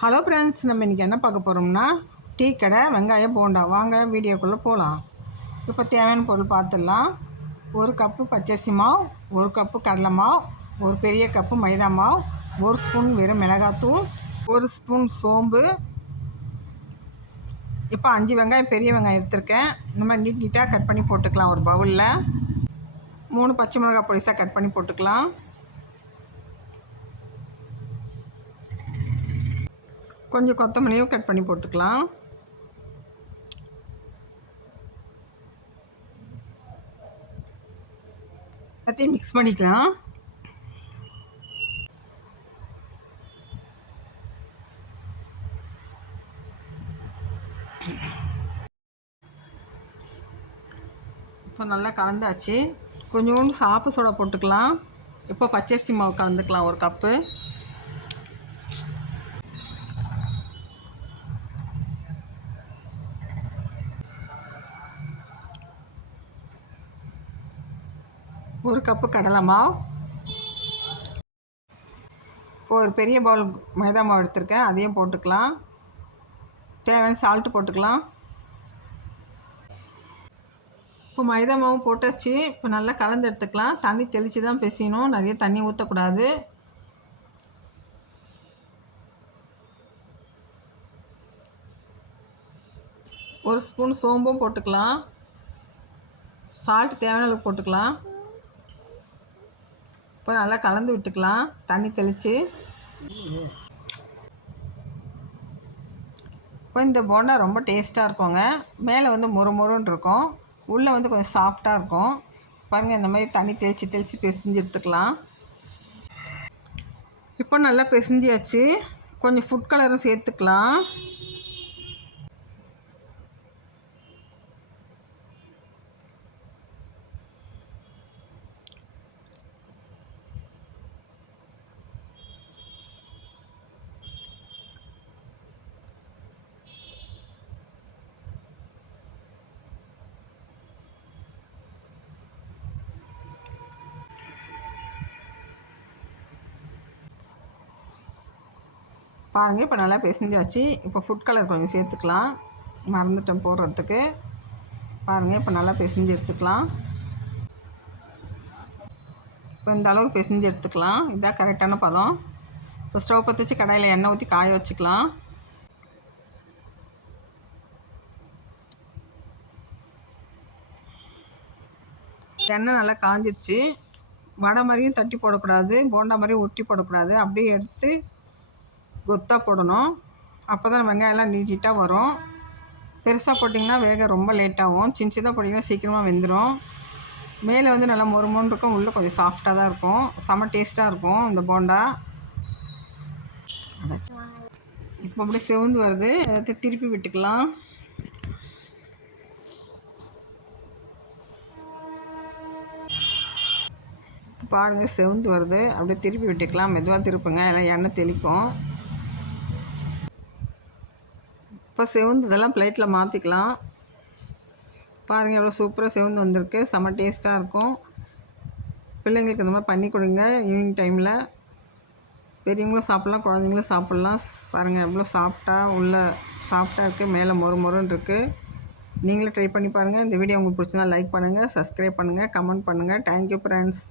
Hello friends, நம்ம இன்றைக்கி என்ன பார்க்க போகிறோம்னா டீ கடை வெங்காயம் போண்டா. வாங்க வீடியோக்குள்ளே போகலாம். இப்போ தேவையான பொருள் பார்த்துடலாம். 1 கப்பு பச்சரிசி மாவு, 1 கப்பு கடலை மாவு, 1 பெரிய கப்பு மைதா மாவு, 1 ஸ்பூன் வெறும் மிளகாத்தூள், 1 ஸ்பூன் சோம்பு. இப்போ 5 வெங்காயம் பெரிய வெங்காயம் எடுத்திருக்கேன். இந்த மாதிரி நீட்டாக கட் பண்ணி போட்டுக்கலாம். ஒரு பவுலில் 3 பச்சை மிளகாய் பொடிசாக கட் பண்ணி போட்டுக்கலாம். கொஞ்சம் கொத்தமல்லியும் கட் பண்ணி போட்டுக்கலாம். எல்லாத்தையும் மிக்ஸ் பண்ணிக்கலாம். இப்போ நல்லா கலந்தாச்சு. கொஞ்சோண்டு சாப்பு சோடா போட்டுக்கலாம். இப்போ பச்சரிசி மாவு கலந்துக்கலாம். 1 கப்பு. ஒரு கப்பு கடலை மாவு. இப்போ ஒரு பெரிய பவுல் மைதா மாவு எடுத்திருக்கேன், அதையும் போட்டுக்கலாம். தேவையான சால்ட்டு போட்டுக்கலாம். இப்போ மைதா மாவு போட்டாச்சு. இப்போ நல்லா கலந்து எடுத்துக்கலாம். தண்ணி தெளித்து தான் பிசையணும், நிறைய தண்ணி ஊற்றக்கூடாது. ஒரு ஸ்பூன் சோம்பும் போட்டுக்கலாம். சால்ட் தேவையான அளவுக்கு போட்டுக்கலாம். இப்போ நல்லா கலந்து விட்டுக்கலாம் தண்ணி தெளித்து. இப்போ இந்த போண்டா ரொம்ப டேஸ்ட்டாக இருக்குங்க. மேலே வந்து முறுமுறுன்னு இருக்கும், உள்ளே வந்து கொஞ்சம் சாஃப்டாக இருக்கும். பாருங்கள், இந்த மாதிரி தண்ணி தெளித்து பிசைஞ்சு எடுத்துக்கலாம். இப்போ நல்லா பிசைஞ்சியாச்சு. கொஞ்சம் ஃபுட் கலரும் சேர்த்துக்கலாம். பாருங்கள், இப்போ நல்லா பிசைஞ்சாச்சு. இப்போ ஃபுட் கலர் கொஞ்சம் சேர்த்துக்கலாம், மறந்துட்டேன் போடுறதுக்கு. பாருங்கள், இப்போ நல்லா பிசைஞ்சு எடுத்துக்கலாம். இப்போ இந்த அளவுக்கு பிசைஞ்சு எடுத்துக்கலாம். இதுதான் கரெக்டான பதம். இப்போ ஸ்டவ் பற்ற வச்சு கடாயில் எண்ணெய் ஊற்றி காய வச்சுக்கலாம். எண்ணெய் நல்லா காஞ்சிடுச்சு. வடை மாதிரியும் தட்டி போடக்கூடாது, போண்டா மாதிரியும் ஒட்டி போடக்கூடாது. அப்படியே எடுத்து கொத்தாக போடணும். அப்போ தான் வெங்காயம்லாம் நீட்டாக வரும். பெருசாக போட்டிங்கன்னா வேக ரொம்ப லேட்டாகும். சின்னதாக போட்டிங்கன்னா சீக்கிரமாக வெந்துடும். மேலே வந்து நல்லா மொறுமொன்னு இருக்கும், உள்ளே கொஞ்சம் சாஃப்டாக தான் இருக்கும். செம்ம டேஸ்ட்டாக இருக்கும் இந்த போண்டா. இப்போ அப்படியே செவந்து வருது, அதை திருப்பி விட்டுக்கலாம். பாருங்கள், செவந்து வருது, அப்படியே திருப்பி விட்டுக்கலாம். மெதுவாக திருப்புங்க, எல்லாம் எண்ணெய் தெளிக்கும். இப்போ செவந்ததெல்லாம் பிளேட்டில் மாற்றிக்கலாம். பாருங்கள், எவ்வளோ சூப்பராக செவந்து வந்திருக்கு. செம்ம டேஸ்ட்டாக இருக்கும். பிள்ளைங்களுக்கு இந்த மாதிரி பண்ணி கொடுங்க ஈவினிங் டைமில். பெரியவங்களும் சாப்பிட்லாம், குழந்தைங்களும் சாப்பிட்லாம். பாருங்கள், எவ்வளோ உள்ளே சாஃப்டாக இருக்குது, மேலே மொறுன்னு இருக்குது. நீங்களும் ட்ரை பண்ணி பாருங்கள். இந்த வீடியோ உங்களுக்கு பிடிச்சிருந்தா லைக் பண்ணுங்கள், சப்ஸ்கிரைப் பண்ணுங்கள், கமெண்ட் பண்ணுங்கள். Thank you friends.